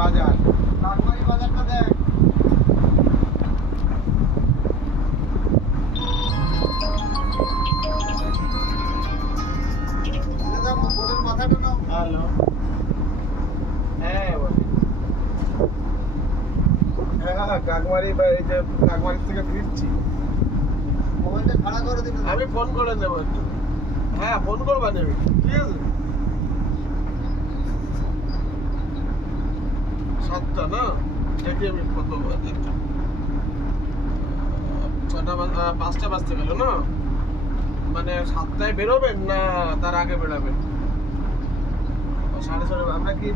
বাজার কাকমারি বাজারটা দেখ মাথাটা নাও। হ্যালো হ্যাঁ কাকমারি এই যে কাকমারি থেকে ফিরছি মোবাইলটা খাড়া করে দিন আমি ফোন করে নেব একটু হ্যাঁ ফোন করবা নেবে ঠিক আছে 7টা না দেখি আমি কত বাজে 5টা বাজতে গেল না মানে 7টায় বেরোবেন না তার আগে বেরোবেন 6:30 আমরা কি